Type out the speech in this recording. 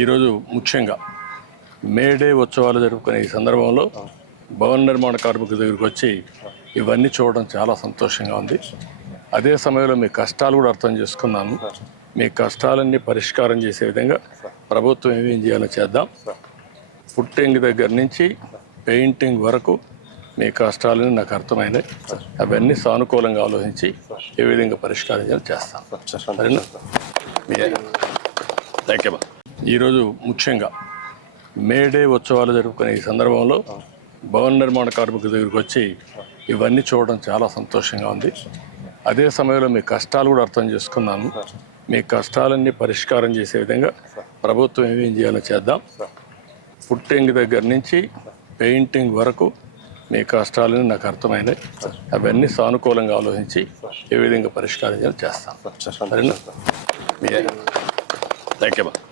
ఈరోజు ముఖ్యంగా మేడే ఉత్సవాలు జరుపుకునే ఈ సందర్భంలో భవన నిర్మాణ కార్మికుల దగ్గరికి వచ్చి ఇవన్నీ చూడడం చాలా సంతోషంగా ఉంది. అదే సమయంలో మీ కష్టాలు కూడా అర్థం చేసుకున్నాను. మీ కష్టాలన్నీ పరిష్కారం చేసే విధంగా ప్రభుత్వం ఏమేం చేయాలో చేద్దాం. పుట్టింగ్ దగ్గర నుంచి పెయింటింగ్ వరకు మీ కష్టాలని నాకు అర్థమైనాయి. అవన్నీ సానుకూలంగా ఆలోచించి ఏ విధంగా పరిష్కారం చేయాలో చేస్తాం. సరేనా? Thank you. ఈరోజు ముఖ్యంగా మేడే ఉత్సవాలు జరుపుకునే ఈ సందర్భంలో భవన నిర్మాణ కార్మికుల దగ్గరికి వచ్చి ఇవన్నీ చూడడం చాలా సంతోషంగా ఉంది. అదే సమయంలో మీ కష్టాలు కూడా అర్థం చేసుకున్నాను. మీ కష్టాలన్నీ పరిష్కారం చేసే విధంగా ప్రభుత్వం ఏమేం చేయాలో చేద్దాం. పుట్టింగ్ దగ్గర నుంచి పెయింటింగ్ వరకు మీ కష్టాలని నాకు అర్థమైనాయి. అవన్నీ సానుకూలంగా ఆలోచించి ఏ విధంగా పరిష్కారం చేయాలో చేస్తాం. సరేనా? Thank you.